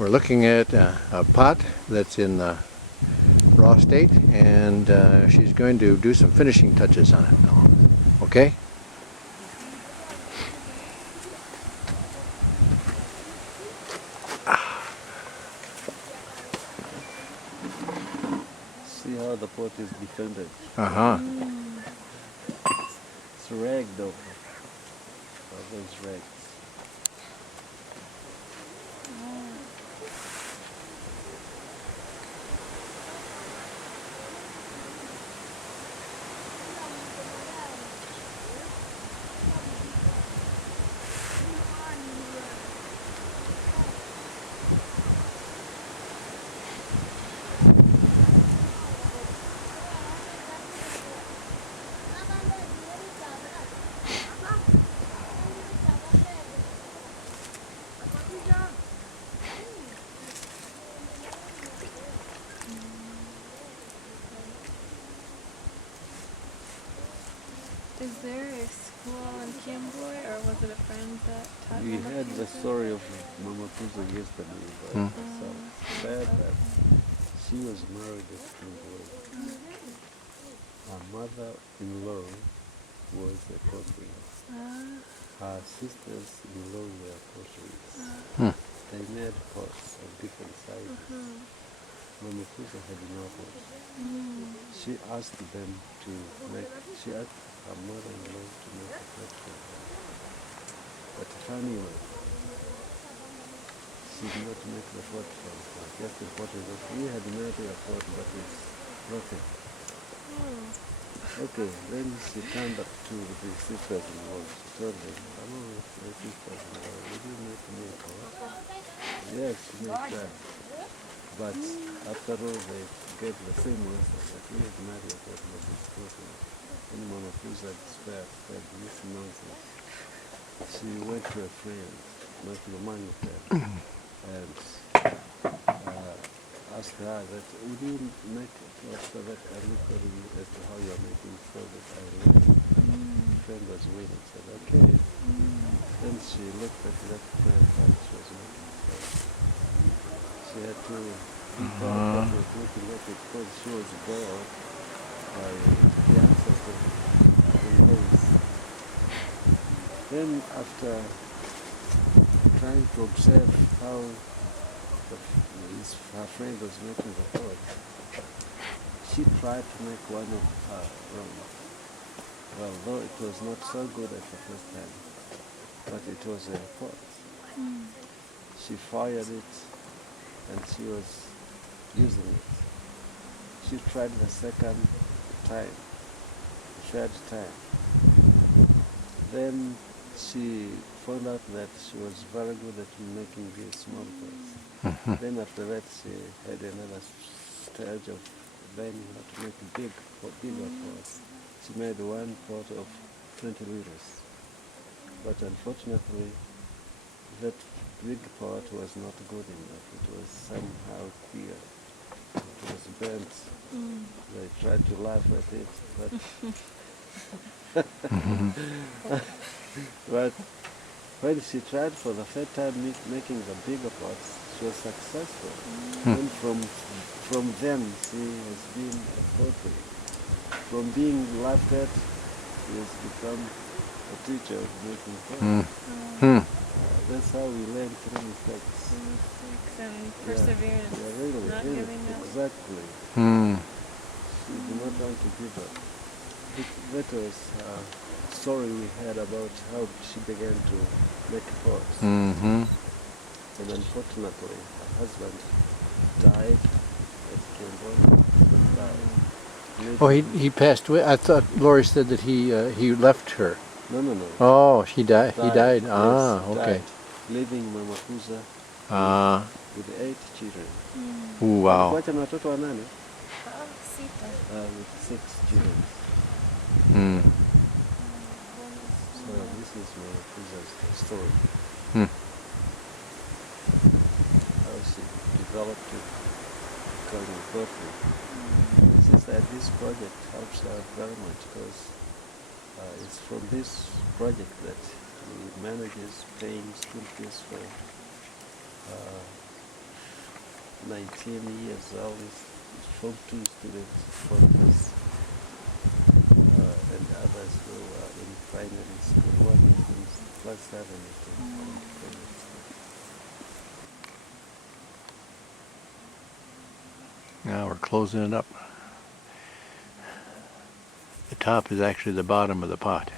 We're looking at a pot that's in the raw state, and she's going to do some finishing touches on it now. Okay? See how the pot is defended. Uh-huh. It's ragged over. All those rags. Is there a school in Kiamboy, or was it a friend that taught We Mama had the Pusa? story of Mama Pusa yesterday, but it's so sad that she was married at Kimball. Her mother-in-law was a Portuguese. Her sisters-in-law were Portuguese. They made pots of different sizes. Mama Pusa had no pot. She asked them to make, she asked her mother-in-law to make a pot for her. But funny enough, she did not make the pot for her. Just the pot is okay. We had made a pot, but it's broken. Okay, then she turned up to the sisters-in-law. She told them, hello, my sisters-in-law, did you make me a pot? Yes, she made that. But after all, they gave the same answer that we had made a pot, but it's broken. And Mama Pusa despaired, said, this nonsense. She went to a friend, not the money friend, and asked her that, would you make it so that I look at you as to how you're making so that I learn? The friend was waiting, said, okay. Then she looked at that friend that she was making so. She had to be part of what was looking at it because she was bored by the answers of the ways. Then after trying to observe how her friend was making the pot, she tried to make one of her own. Well, though it was not so good at the first time, but it was a pot. She fired it and she was using it. She tried the second time, the third time. Then she found out that she was very good at making these small pots. Then after that she had another stage of learning how to make bigger pots. She made one pot of 20 liters. But unfortunately, that big pot was not good enough. It was somehow queer. It was burnt. They tried to laugh at it, but when she tried for the third time making the bigger pots, she was successful. And from then, she has been a potter. From being laughed at, she has become a teacher of making pots. That's how we learn through mistakes. And perseverance, Yeah, really, not really, giving up. exactly. She did not want to give up. That was a story we had about how she began to make pots. And unfortunately, her husband died at Kimball. Oh, he passed away. I thought Lori said that he left her. No. Oh, he died. He died. Yes, Ah, okay. died, leaving Mama Pusa Ah, with 8 children. wow. Kuacha na watoto wanane? Sita. With 6 children. So this is Mama Pusa's story. How she developed to become a poetry. She said this project helps her very much because it's from this project that he manages paying school fees for 19 years old, from 2 students from this, and others who are in primary school. One is in class 7 in primary school. Now we're closing it up. The top is actually the bottom of the pot.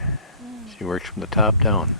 She works from the top down.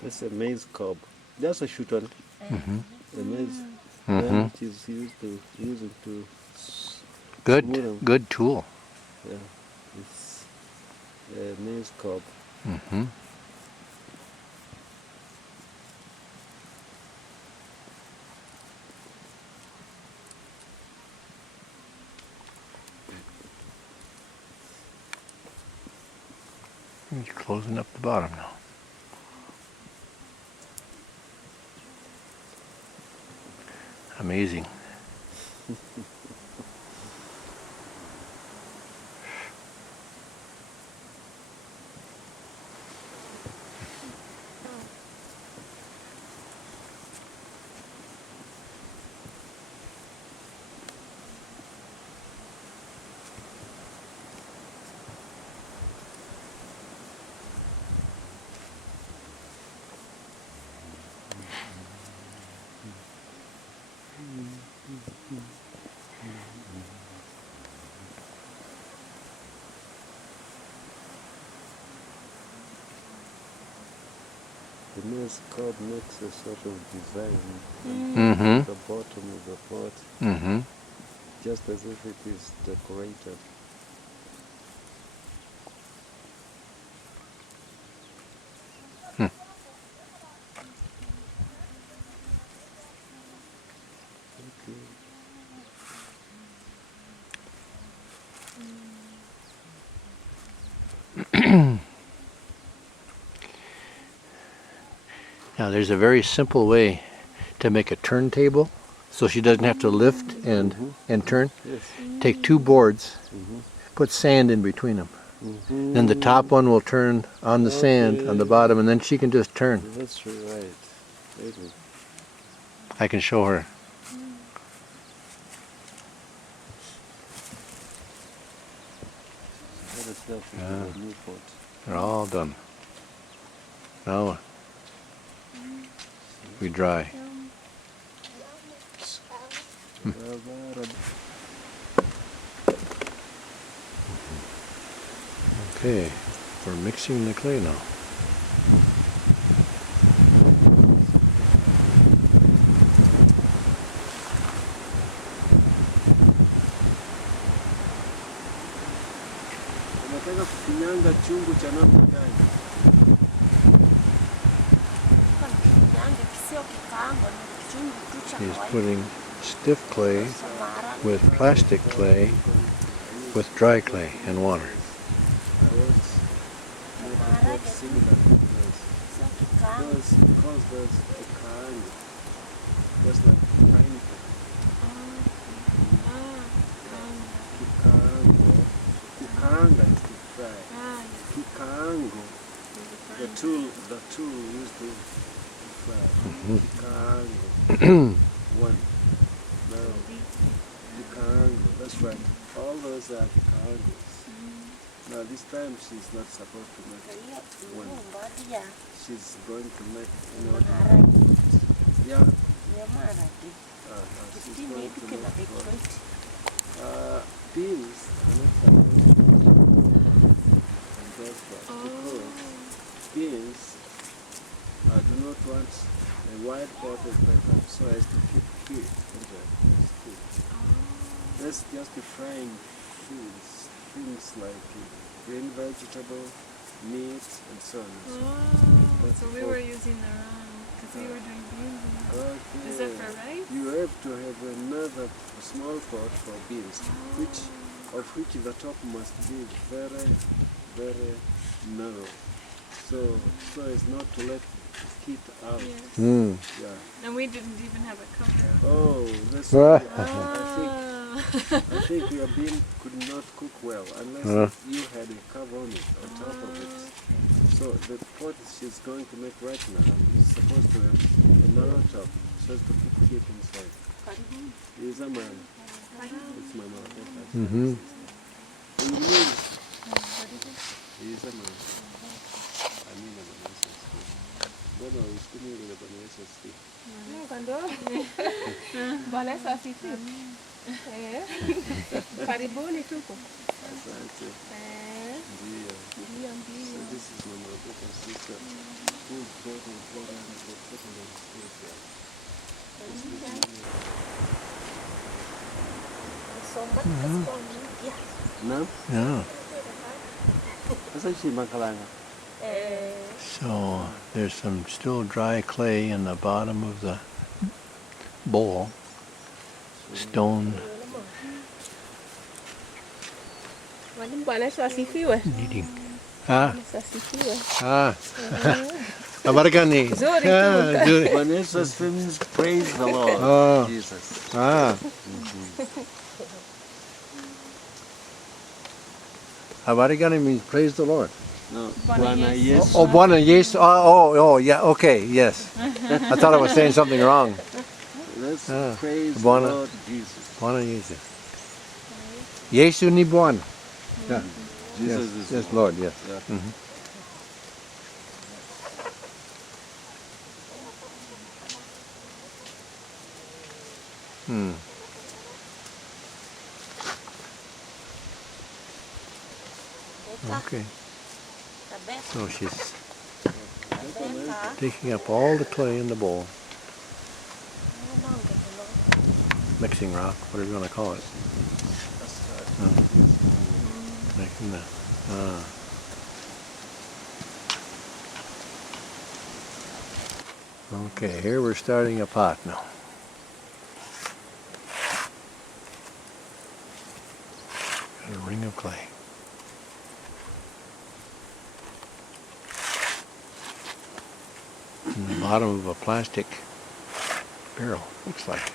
That's a maize cob. That's a shoot one. The maize, which is using to smooth them. Good tool. Yeah, it's a maize cob. He's closing up the bottom now. Amazing. The maize cob makes a sort of design at the bottom of the pot, just as if it is decorated. Now there's a very simple way to make a turntable so she doesn't have to lift and turn. Yes. Take 2 boards, put sand in between them. Then the top one will turn on the sand on the bottom, and then she can just turn. That's right. Maybe. I can show her. That is definitely a new pot. They're all done. Now we dry. Okay, we're mixing the clay now. Unataka kufinyanga chungu cha namna gani? He's putting stiff clay with plastic clay with dry clay and water. I want to get similar to this. Because there's a kind, just like pineapple. Kikaanga is to fry. Kikaango, the tool used to fry. Kikaango. One. Now, kikaango, that's right. All those are kikaangos. Now this time she's not supposed to make one. She's going to make, yeah. She's going to make one. Beans are not supposed to be and that's right. Because beans do not want a wide pot of paper so as to keep heat in the stew. That's just the frying foods. things like green vegetable, meat, and so on. Oh, so we were using the wrong, because we were doing beans. Okay. Is that for rice? You have to have another small pot for beans, which the top must be very, very narrow, so as not to let heat out. Yes. Mm. Yeah. And we didn't even have a cover. Oh, that's Ah. I think your bean could not cook well unless you had a cover on it, on top of it. So the pot she's going to make right now is supposed to have a narrow top, so as to keep heat inside. He's a man. It's my mother. Mm-hmm. He's a man. I mean a man. Bueno, usted me lo conoce así. Bwana Yesu asifiwe. Karibuni tuko. Asante. Ndio. So this is my mother and sister who brought her brother and the secondary school here. No? Yeah. Asa si Makalanga? So there's some still dry clay in the bottom of the bowl. Stone Mwalimu, Bwana Yesu asifiwe. needing. Ah, Yesu asifiwe. ah. Habari gani? Zuri tu. Ah, zuri. When Jesus means praise the Lord. Oh. Jesus. Ah. Habari gani means praise the Lord. No, Bwana Bwana Yesu. Yesu. Oh, Bwana Yesu. Oh, yeah. Okay, yes. I thought I was saying something wrong. Let's Ah, praise the Bwana. Lord Jesus. Bwana Yesu. Yesu ni Bwana. Yeah. Jesus Yes, is yes, Lord. Yes. Yeah. Mhm. Hmm. Okay. So she's taking up all the clay in the bowl. Mixing rock, whatever you want to call it. Making the, Okay, here we're starting a pot now. Got a ring of clay. In the bottom of a plastic barrel, looks like.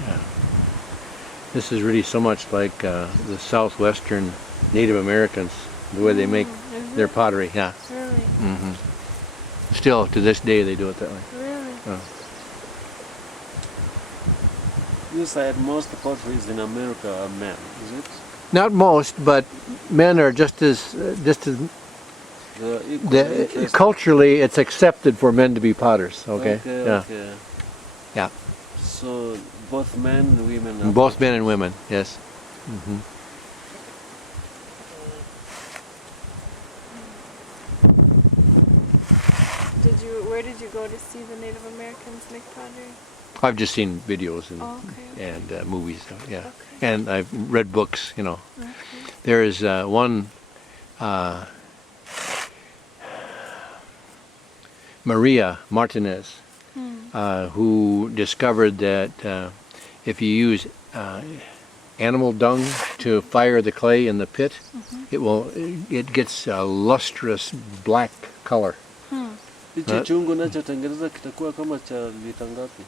Yeah. This is really so much like the southwestern Native Americans, the way they make their pottery. Yeah. Really? Hmm. Still, to this day, they do it that way. Really? You said most potteries in America are men, is it? Not most, but men are just as culturally, it's accepted for men to be potters. Okay. Yeah. Okay. Yeah. So both men and women are Both men and women. Yes. Hmm. Where did you go to see the Native Americans make pottery? I've just seen videos and Oh, okay. and movies. Yeah. Okay. And I've read books. You know. Okay. There is one Maria Martinez who discovered that if you use animal dung to fire the clay in the pit, it gets a lustrous black color. hicho chungu nachotengeneza kitakuwa kama cha lita ngapi?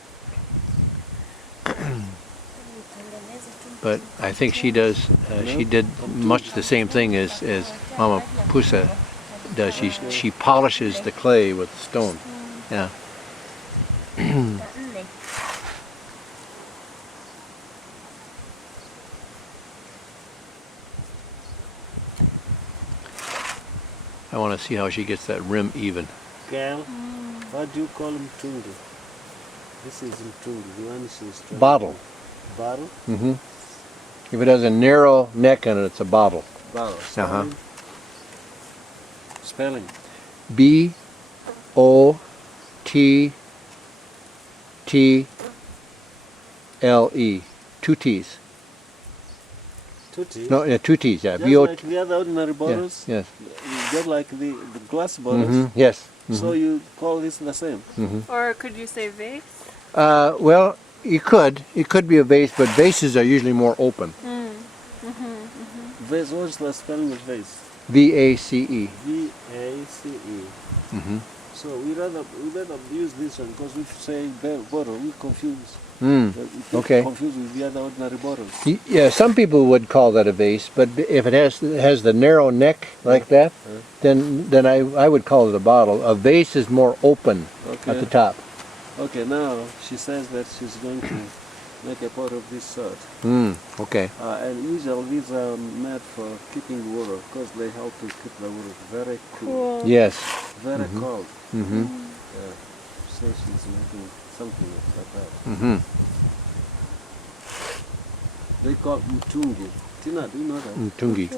But I think she does. She did much the same thing as Mama Pusa does. She polishes the clay with stone. Yeah. I want to see how she gets that rim even. Girl, what do you call mtungi? This is mtungi, the one she's trying Bottle. Bottle? Mm-hmm. If it has a narrow neck on it, it's a bottle. Bottle. Uh-huh. Spelling. B-O-T-T-L-E. Two T's. Two T's? No, yeah, two T's, yeah. Just B-O- like the other ordinary bottles? Yes. You get like the glass bottles? Mm-hmm. Yes. So you call this the same? Or could you say vase? Well, you could. It could be a vase, but vases are usually more open. Vase, what's the spelling of vase? V-A-C-E. V-A-C-E. Mm-hmm. So we rather use this one because if you say bottle, we confuse. Mm. We get Okay. confused with the other ordinary bottles. Yeah, some people would call that a vase, but if it has the narrow neck like that, then I would call it a bottle. A vase is more open Okay. at the top. Okay, now she says that she's going to make a pot of this sort. Okay. And usually these are made for keeping water because they help to keep the water very cool, Yes. very cold. Mm-hmm. So she's making something like that. Mm-hmm. They call it mtungi. Tina, do you know that? Mtungi.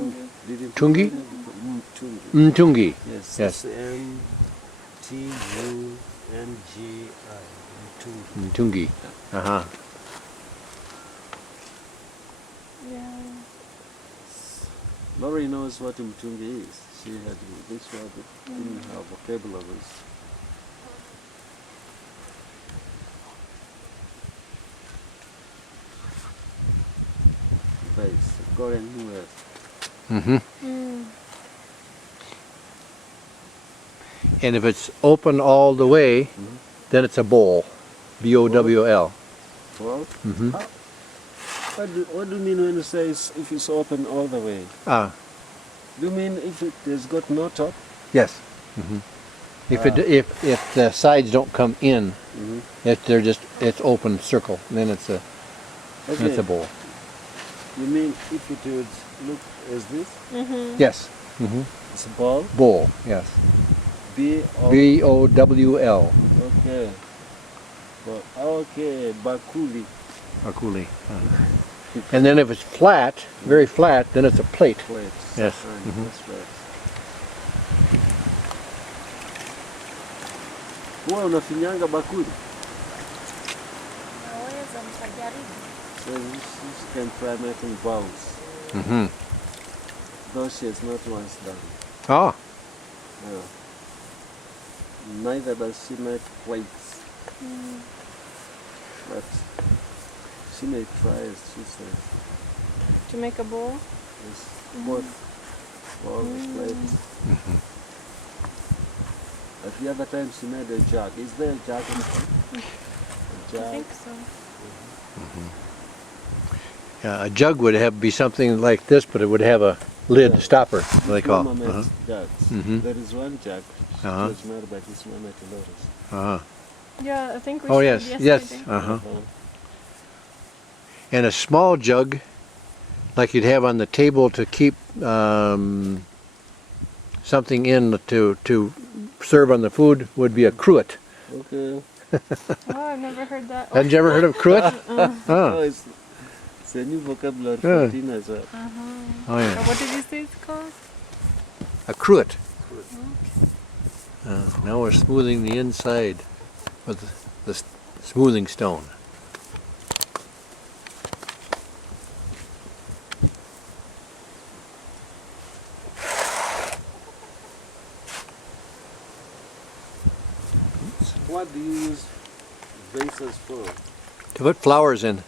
Did you Tungi? Mtungi. Mtungi. Yes. Yes. M-T-U-N-G-I. Mtungi. Mtungi. Uh-huh. Yeah. Laurie knows what mtungi is. She had this word but didn't have vocabularies. Vase, Korean word. Mm-hmm. And if it's open all the way, then it's a bowl. B-O-W-L. Well, Mm-hmm. what do you mean when you say if it's open all the way? Ah, Do you mean if it has got no top? yes. Mm-hmm. If the sides don't come in, if it's open circle, then it's a bowl. You mean if it would look as this? Yes. Mm-hmm. It's a ball? Bowl. Yes. B-O... B-O-W-L. Okay. Well, okay, bakuli. Akuli. And then if it's flat, very flat, then it's a plate. Plate. Yes. Right, Mhm. that's right. Huwa unafinyanga bakuli? Naweza mkajaribu. So you can try making bowls. Mm-hmm. Though she has not once done. Oh. No. Neither does she make plates. But she may try, as she says. To make a bowl? Yes, both bowls, plates. At the other time she made a jug. Is there a jug in the front? A I jug. think so. Yeah, a jug would be something like this, but it would have a lid stopper, they call. Mama makes jugs. Mhm. There is one jug. Uh-huh. It was made by this one at Lotus. Uh-huh. Yeah, I think we Oh said yes, yes. yesterday. Uh-huh. And a small jug, like you'd have on the table to keep something in to serve on the food, would be a cruet. Okay. Oh, I've never heard that. Hadn't you ever heard of cruet? Oh, Oh. it's a new vocabulary Yeah. for Tina as well. Oh yeah. What did you say it's called? A cruet. Now we're smoothing the inside with the smoothing stone. What do you use vases for? To put flowers in.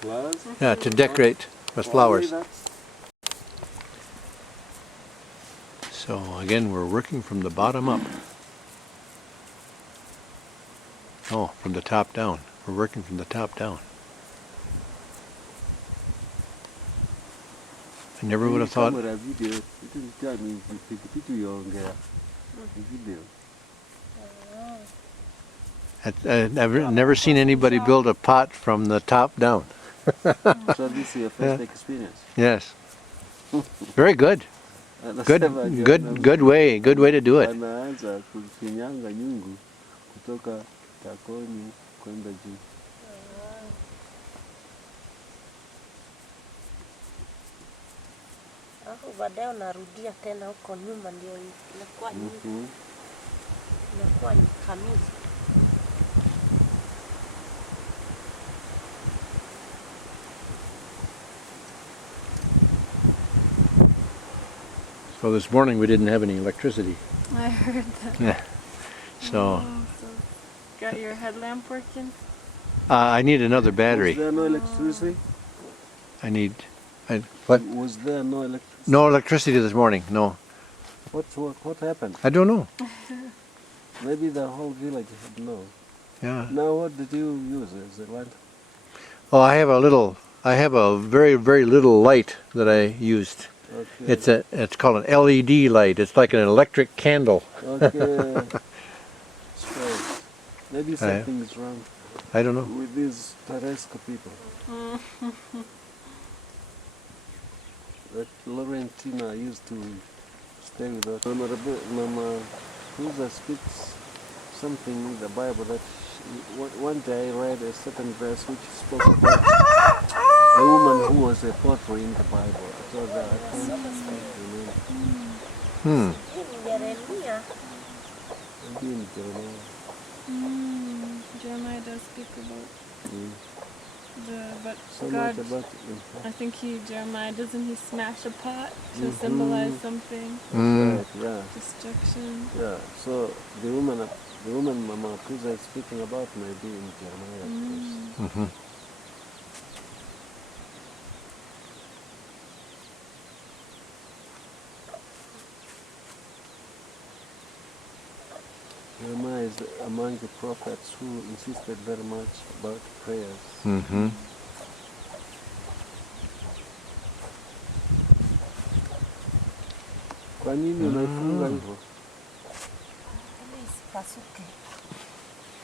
Flowers? Yeah, to decorate with flowers. Only that? So again, we're working from the bottom up. Oh, from the top down. We're working from the top down. I never would have thought. Camera video, it will tell me video video. I've never seen anybody build a pot from the top down. So this is your first experience. Yes. Very good. Good way to do it. Anaanza kufinyanga nyungu kutoka takoni kwenda juu. alafu baadaye unarudia tena huko nyuma, ndio inakuwa nyingi, inakuwa ni kamili. So this morning we didn't have any electricity. I heard that. Yeah. So So got your headlamp working? I need another battery. Was there no electricity? What? Was there no electricity? No electricity this morning. No. What happened? I don't know. Maybe the whole village had no. Yeah. Now what did you use? Is it what? Oh, I have a very, very little light that I used. Okay. It's called an LED light. It's like an electric candle. Okay. Strange. Maybe something is wrong I don't know. with these Taresco people. That Laurentina used to stay with us. Mama Rosa speaks something in the Bible that one day I read a certain verse which spoke about a woman who was a portrait in the Bible. So that I can't remember. Jeremia. Maybe in Jeremiah. Jeremiah does speak about but So God, much about I think Jeremiah, doesn't he smash a pot to symbolize something? right, yeah. Destruction. Yeah. So the woman Mama Pisa is speaking about may be in Jeremiah, of course. Jeremiah is among the prophets who insisted very much about prayers. Mm-hmm. Kwa nini unaifunga hivyo?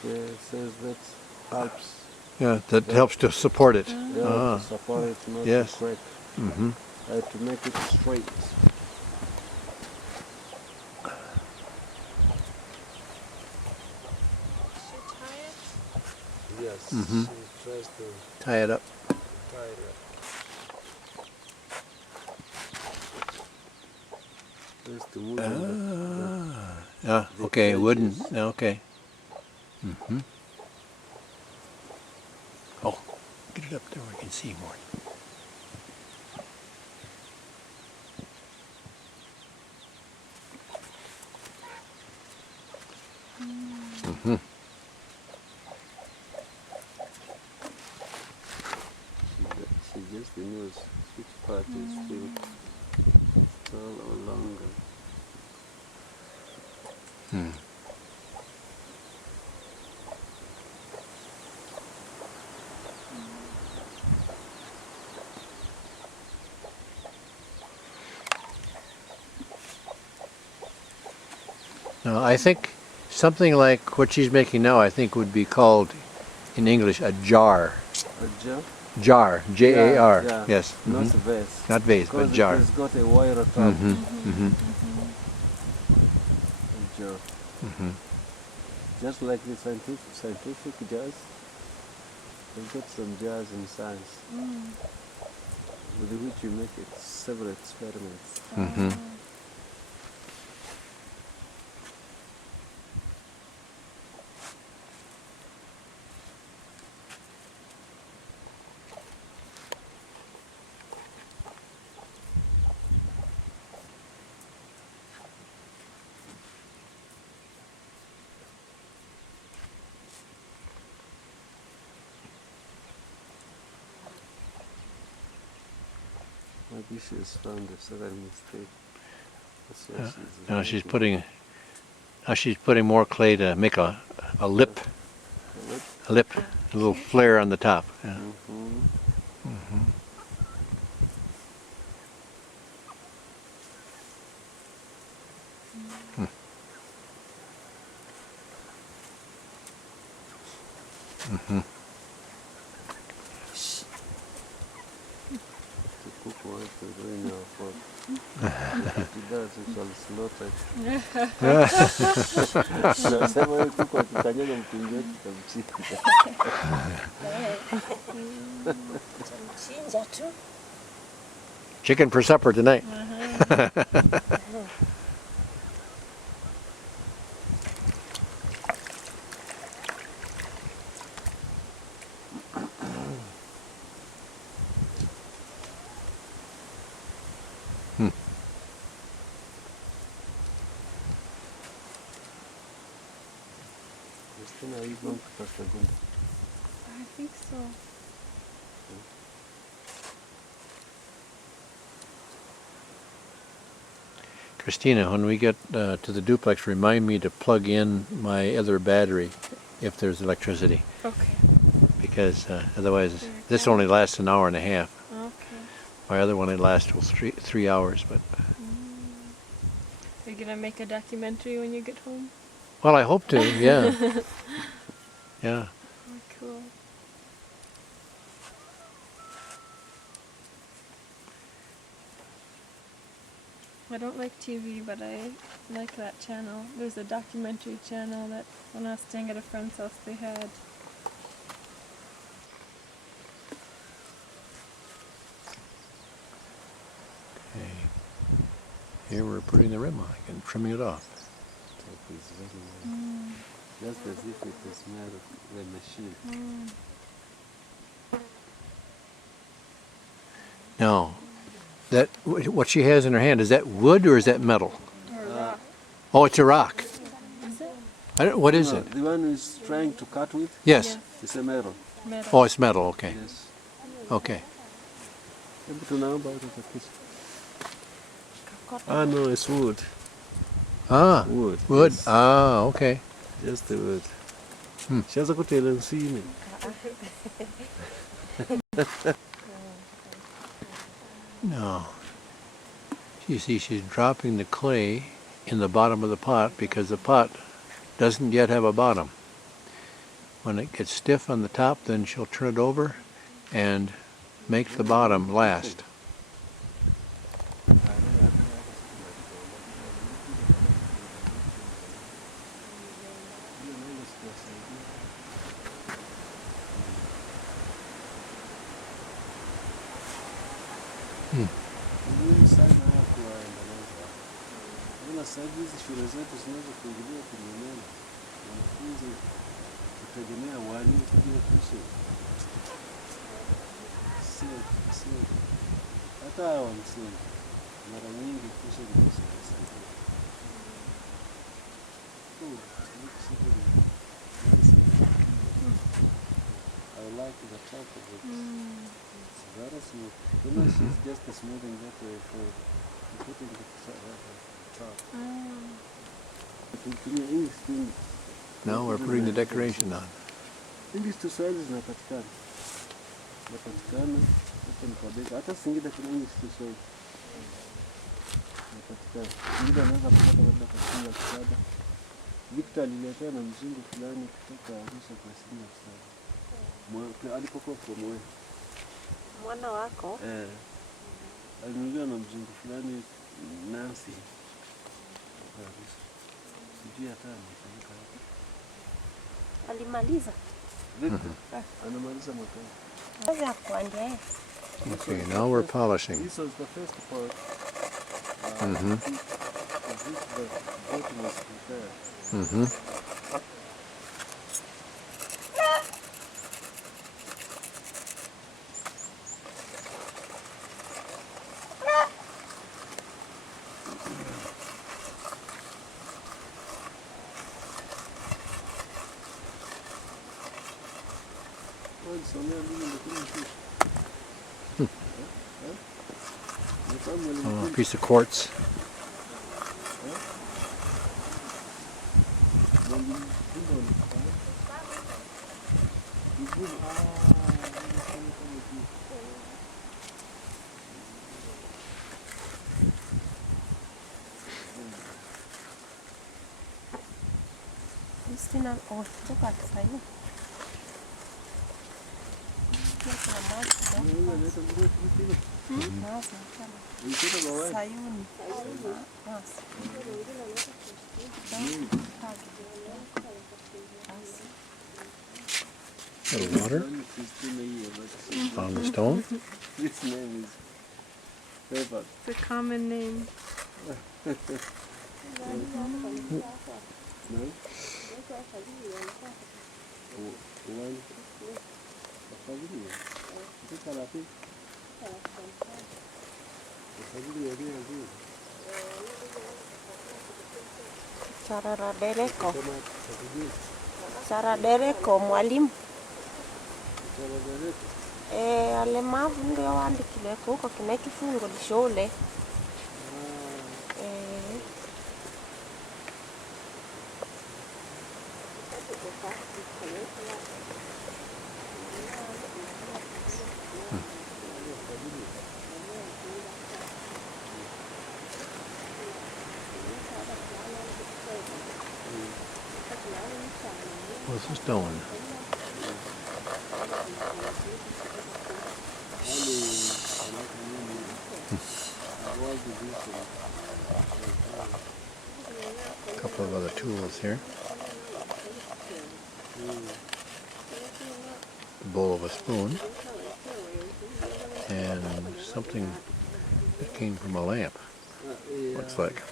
Yeah, it says that helps. Yeah, that helps to support it. Yeah, Ah. to support it, not Yes. to crack. Mm-hmm. To make it straight. Yes, Mhm. she tries to Tie it up. tie it up. There's the wooden. Yeah. The Okay. Wooden. edges. Yeah, okay. Mm-hmm. Oh, get it up there where we can see more. Mm-hmm. She just knows which part is too tall or longer. Hmm. Now, I think something like what she's making now, I think would be called in English a jar. A jar? Jar. J-A-R. Yeah, Yes. not Mhm. a vase. Not vase, Because but jar. it has got a wire top. Mm-hmm. Mm-hmm. A jar. Mm-hmm. Just like the scientific jars, they've got some jars in science with which you make several experiments. Mm-hmm. Maybe she's found a certain mistake. That's why Now she's making putting more clay to make a lip, a lip. a little flare on the top. Yeah. Mm-hmm. Mm-hmm. The cook wants to ruin our pot. He does, it shall slaughter. Nasema huyu kuku akikanyaga mtungi wetu tutamchinja. Tutamchinja tu. Chicken for supper tonight. Christina, are you going to Pasagunda? I think so. Christina, when we get to the duplex, remind me to plug in my other battery if there's electricity, Okay. because otherwise Sure, this yeah. only lasts an hour and a half. Okay. My other one, it lasts till 3 hours. But Are you gonna make a documentary when you get home? well, I hope to. Yeah, yeah. Oh, cool. I don't like TV, but I like that channel. There's a documentary channel that when I was staying at a friend's house they had. Okay. Here we're putting the rim on and trimming it off. Type is very nice. Just as if it is made of a machine. Now, that what she has in her hand, is that wood or is that metal? Or rock. Oh, it's a rock. Is it? I don't, what is No, it? the one who's trying to cut with, Yes. it's a metal. Metal. Oh, it's metal. Okay. Yes. Okay. Hebu tunaomba utatakishi. Ah, no, it's wood. Ah, Wood. wood. Yes. Ah, okay. Just the wood. Hmm. Shaza kutela nsini. No. You see, she's dropping the clay in the bottom of the pot because the pot doesn't yet have a bottom. When it gets stiff on the top, then she'll turn it over and make the bottom last. Muhimu sana kuwaendeleza. Maana sasa hizi shule zetu zinaweza kuingilia kwenye neno. Wanafunzi kutegemea walimu kuja kushe. Sio. Hata hawa msingi. Mara nyingi kushe ndio zinasaidia. I like the top of it. It's very smooth. You know, she's just smoothing that way for putting the top. Tukitumia hii spring. Now we're putting the decoration on. Hizi tu sizes zinapatikana. Zinapatikana hata nikabeka. Hata Singida kuna hizi tu size. Zinapatikana. Singida anaweza kupata labda kwa shilingi elfu saba. Victor aliletea na mzungu fulani kutoka Arusha kwa shilingi elfu saba. Alipokuwa form 1. Mwana wako Alinunuliwa na mzungu fulani Nancy. Sijui hata amefanyika hapa. alimaliza Victor anamaliza mwaka huu. kazi ya kuandia. Okay, now we're polishing. This was the first part. Mm-hmm. The boat was prepared. Mm-hmm. Oh, a piece of quartz. Christina, kutoka akisaini. Sayuni. A little water on the stone. Its name is favorite. It's a common name. No? One. Sarara Dereko. Sara Dereko mwalimu. Walemavu ndio waandikileko huko kina kifungo shule. What's the stone? A couple of other tools here. The bowl of a spoon. And something that came from a lamp. Looks like.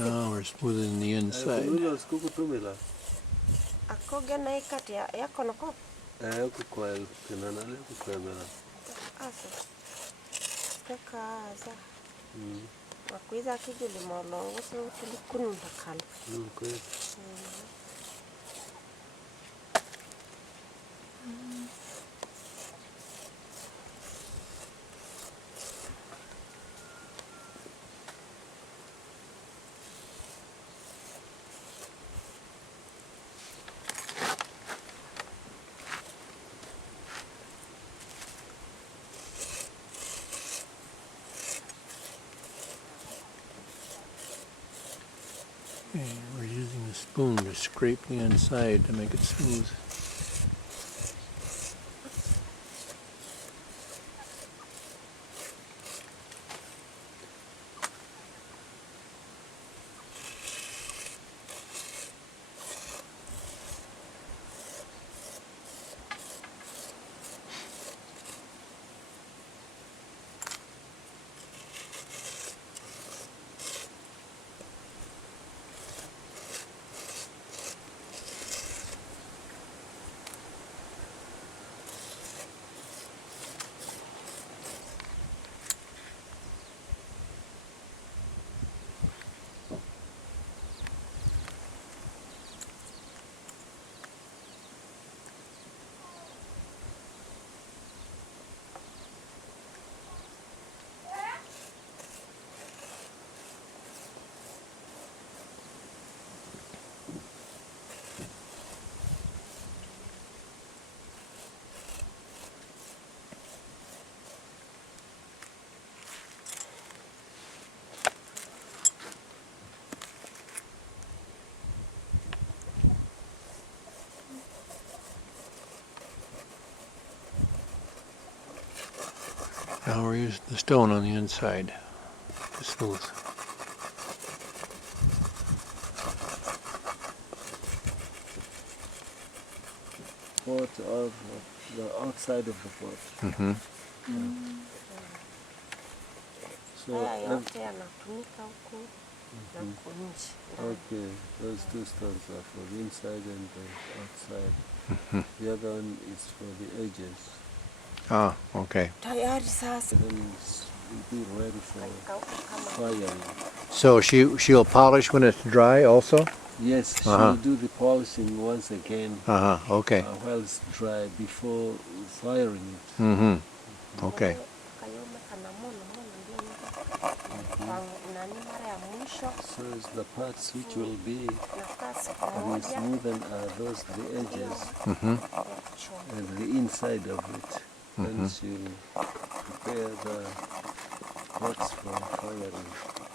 Oh, we're smoothing the inside. Okay, we're using the spoon to scrape the inside to make it smooth. Now we're using the stone on the inside to smooth. Pot of the outside of the pot. Mm-hmm. So yote yanatumika huku. na huko nje ndani. Okay, those two stones are for the inside and the outside. The other one is for the edges. Ah, okay. Tayari sasa Then it'll be ready for ikauka kama firing. So she'll polish when it's dry also? Yes, Uh-huh. she'll do the polishing once again Okay. while it's dry before firing it. Okay. kayome kana mono ndio kwa nani mara ya mwisho So it's the parts which will be nakaa siku very moja smooth and are those the edges ya kuchoma. and the inside of it. Then she'll prepare the pots for firing.